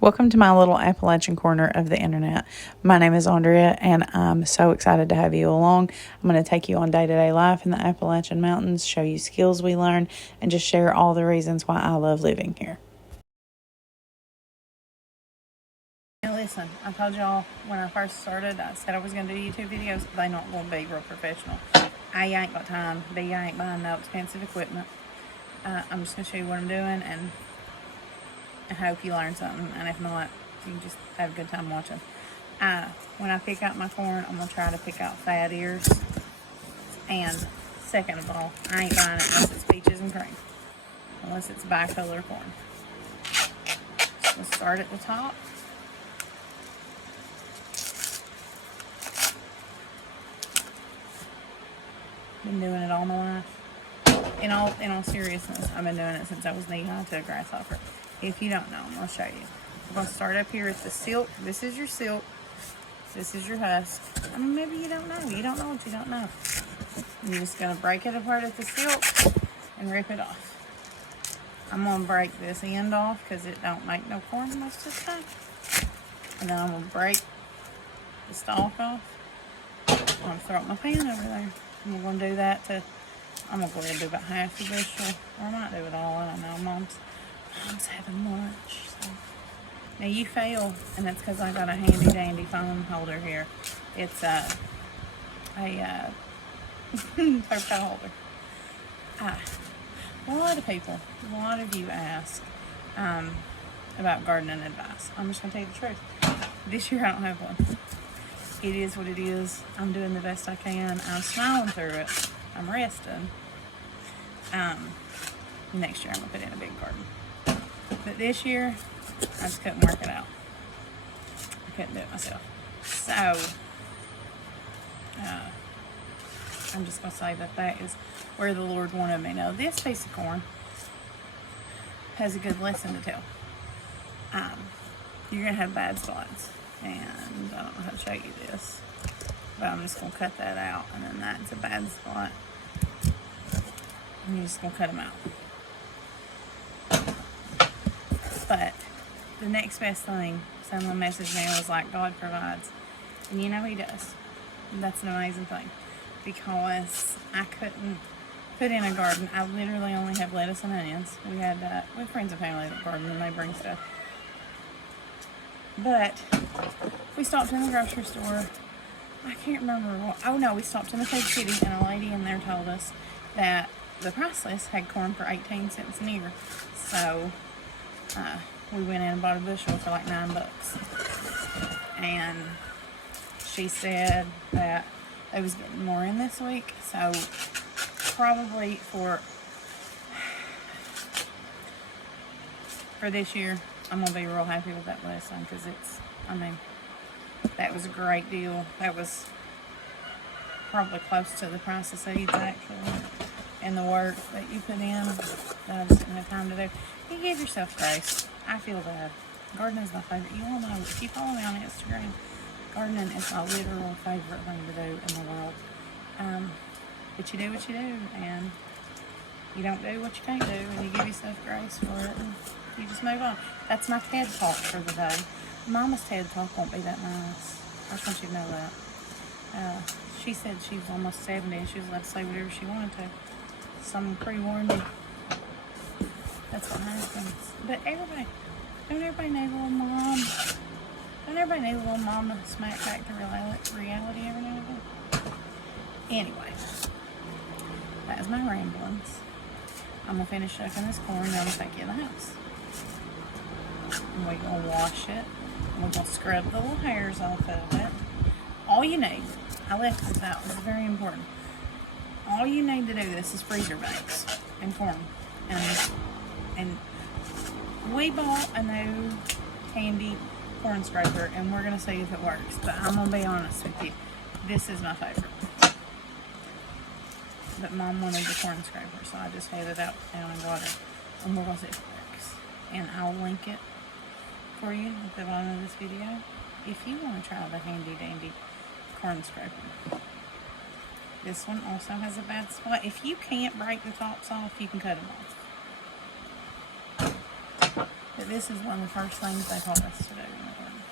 Welcome to my little Appalachian corner of the internet. My name is Andrea, and I'm so excited to have you along. I'm going to take you on day-to-day life in the Appalachian Mountains, show you skills we learn, and just share all the reasons why I love living here. Now listen, I told y'all when I first started, I said I was going to do YouTube videos. They're not going to be real professional. A, I ain't got time. B, I ain't buying no expensive equipment. I'm just going to show you what I'm doing, and I hope you learn something, and if not, you can just have a good time watching. When I pick out my corn, I'm going to try to pick out fat ears. And second of all, I ain't buying it unless it's peaches and cream. Unless it's bicolor corn. So we'll start at the top. Been doing it all my life. In all seriousness, I've been doing it since I was knee-high to a grasshopper. If you don't know, I'm going to show you. We're going to start up here at the silk. This is your silk. This is your husk. I mean, maybe you don't know. You don't know what you don't know. You're just going to break it apart at the silk and rip it off. I'm going to break this end off because it don't make no corn most of the time. And then I'm going to break the stalk off. I'm going to throw up my pan over there. And we're going to do that to... I'm going to go ahead and do about half a bushel. Or I might do it all. I don't know. Mom's having lunch. So. Now you fail, and that's because I got a handy dandy phone holder here. It's a turf holder. A lot of people, a lot of you ask about gardening advice. I'm just going to tell you the truth. This year I don't have one. It is what it is. I'm doing the best I can. I'm smiling through it. I'm resting. Next year I'm going to put in a big garden. But this year, I just couldn't work it out. I couldn't do it myself. So, I'm just going to say that is where the Lord wanted me. Now, this piece of corn has a good lesson to tell. You're going to have bad spots. And I don't know how to show you this. But I'm just going to cut that out. And then that's a bad spot. And you're just going to cut them out. But the next best thing, someone messaged me and was like, God provides. And you know He does. And that's an amazing thing. Because I couldn't put in a garden. I literally only have lettuce and onions. We have friends and family that garden and they bring stuff. But we stopped in the grocery store. I can't remember what. Oh no, we stopped in the Food City and a lady in there told us that the price list had corn for 18 cents an ear. So we went in and bought a bushel for like $9. And she said that they was getting more in this week. So probably for this year, I'm going to be real happy with that lesson because that was a great deal. That was probably close to the price of seeds actually. And the work that you put in that I just didn't have time to do. You give yourself grace. I feel bad. Gardening is my favorite. You all know, if you follow me on Instagram, gardening is my literal favorite thing to do in the world. But you do what you do, and you don't do what you can't do, and you give yourself grace for it, and you just move on. That's my TED Talk for the day. Mama's TED Talk won't be that nice. I just want you to know that. She said she was almost 70 and she was allowed to say whatever she wanted to. Someone pre-warned me. That's what happens. But don't everybody need a little mom? Don't everybody need a little mom to smack back to reality every now and then? Anyway, that is my ramblings. I'm going to finish shucking this corn and I'm going to take it in the house. And we're going to wash it. And we're going to scrub the little hairs off of it. All you need, I left this out, this is very important. All you need to do this is freezer bags and corn. And we bought a new handy corn scraper and we're going to see if it works. But I'm going to be honest with you, this is my favorite. But Mom wanted the corn scraper, so I just had it out down in water. And we're going to see if it works. And I'll link it for you at the bottom of this video if you want to try the handy dandy corn scraper. This one also has a bad spot. If you can't break the tops off, you can cut them off. But this is one of the first things they taught us to do in the garden.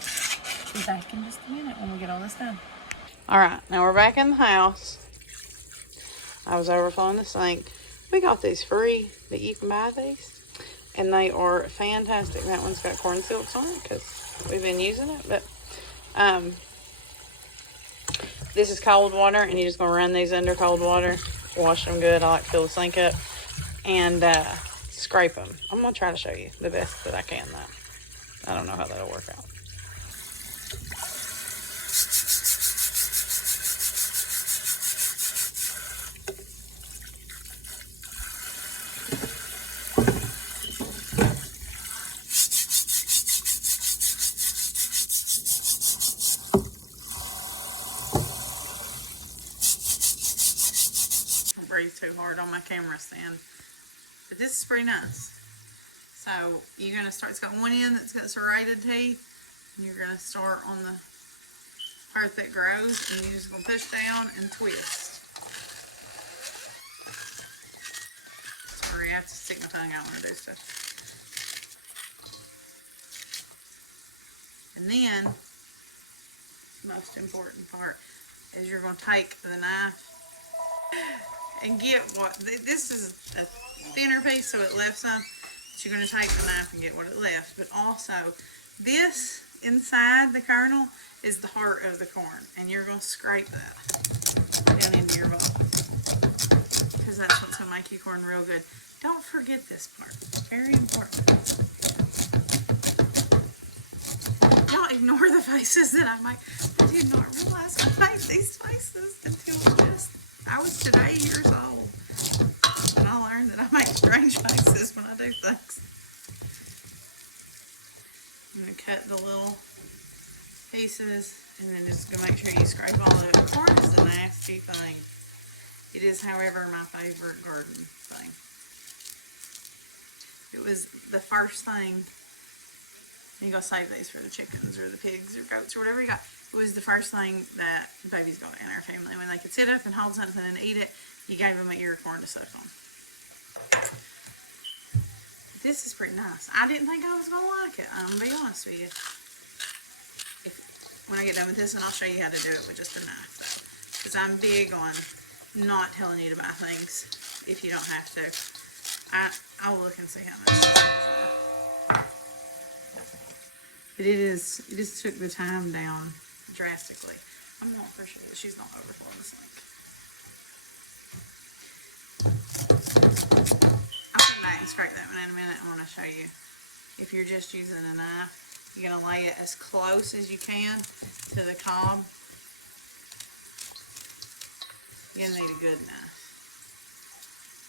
So, be back in just a minute when we get all this done. Alright, now we're back in the house. I was overflowing the sink. We got these free that you can buy these. And they are fantastic. That one's got corn silks on it because we've been using it. But this is cold water, and you're just going to run these under cold water. Wash them good. I like to fill the sink up. And scrape them. I'm going to try to show you the best that I can, though. I don't know how that'll work out. Breathe too hard on my camera stand, but this is pretty nice. So you're going to start, it's got one end that's got serrated teeth, and you're going to start on the part that grows, and you're just going to push down and twist. Sorry, I have to stick my tongue out when I do stuff. And then the most important part is you're going to take the knife and get what, this is a thinner piece, so it left some, but you're going to take the knife and get what it left. But also, this inside the kernel is the heart of the corn, and you're going to scrape that down into your bowl, because that's what's going to make your corn real good. Don't forget this part, very important. Don't ignore the faces that I make. I did not realize I made these faces until just, I was today years old, and I learned that I make strange faces when I do things. I'm going to cut the little pieces, and then just going to make sure you scrape all of it. Corn is a nasty thing. It is, however, my favorite garden thing. It was the first thing. You're going to save these for the chickens or the pigs or goats or whatever you got. It was the first thing that babies got in our family. When they could sit up and hold something and eat it, you gave them an ear of corn to suck on. This is pretty nice. I didn't think I was going to like it. I'm going to be honest with you. When I get done with this, and I'll show you how to do it with just a knife, though. Because I'm big on not telling you to buy things if you don't have to. I'll look and see how much. But it just took the time down drastically. I'm not for sure that she's not overflowing the sink. I'll come back and scrape that one in a minute. I want to show you. If you're just using a knife, you're going to lay it as close as you can to the cob. You're going to need a good knife.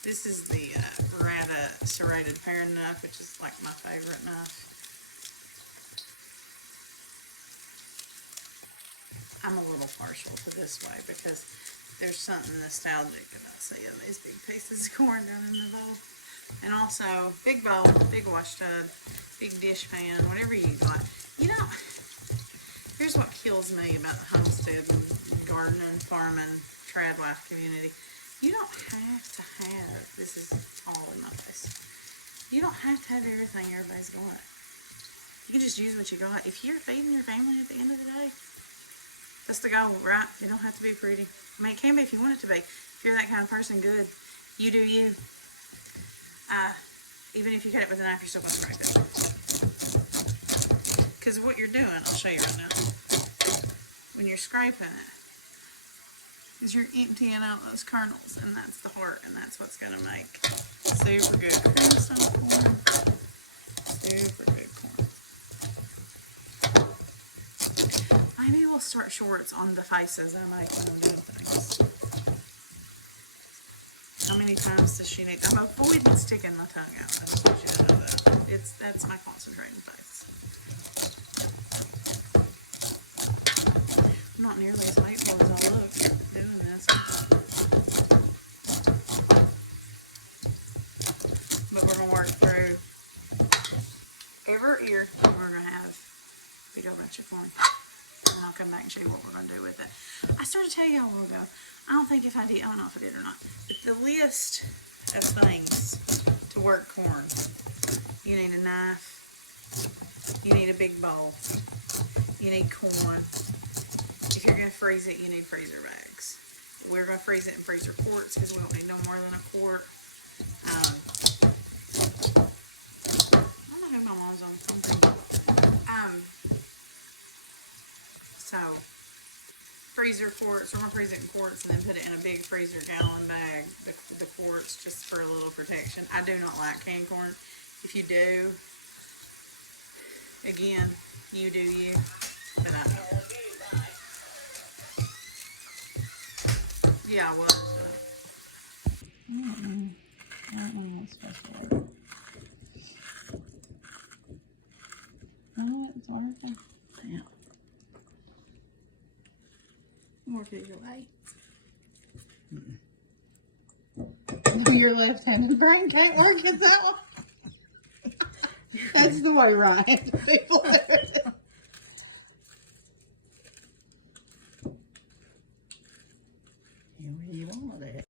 This is the Rata serrated paring knife, which is like my favorite knife. I'm a little partial to this way because there's something nostalgic about seeing these big pieces of corn down in the bowl. And also, big bowl, big wash tub, big dish pan, whatever you got. You know, here's what kills me about the homestead and gardening, farming, trad life community. You don't have to have, this is all in my face, you don't have to have everything everybody's got. You can just use what you got. If you're feeding your family at the end of the day, that's the goal, right? It don't have to be pretty. I mean, it can be if you want it to be. If you're that kind of person, good. You do you. Even if you cut it with a knife, you're still going to scrape it. Because what you're doing, I'll show you right now. When you're scraping it, is you're emptying out those kernels, and that's the heart, and that's what's going to make super good cream-style corn. Super good corn. Maybe we'll start shorts on the faces I make when I'm doing things. How many times does she need? I'm avoiding sticking my tongue out. I just want you to know that. That's my concentrating face. I'm not nearly as hateful as I look doing this. But we're going to work through every ear. We're going to have a big old bunch of corn. And I'll come back and show you what we're going to do with it. I started to tell you a while ago, I don't know if I did or not, but the list of things to to work corn. You need a knife. You need a big bowl. You need corn. If you're going to freeze it, you need freezer bags. We're going to freeze it in freezer quarts because we don't need no more than a quart. I don't know who my mom's on. So, freezer quarts, we're going to freeze it in quarts and then put it in a big freezer gallon bag, the quarts, just for a little protection. I do not like canned corn. If you do, again, you do you, but I don't. Yeah, I was. I don't know what's supposed to work. Oh, it's working. Yeah. More to your right. No, your left-handed brain can't work it that way. That's the way right-handed people do it. Where you want it.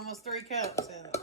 almost 3 cups in it.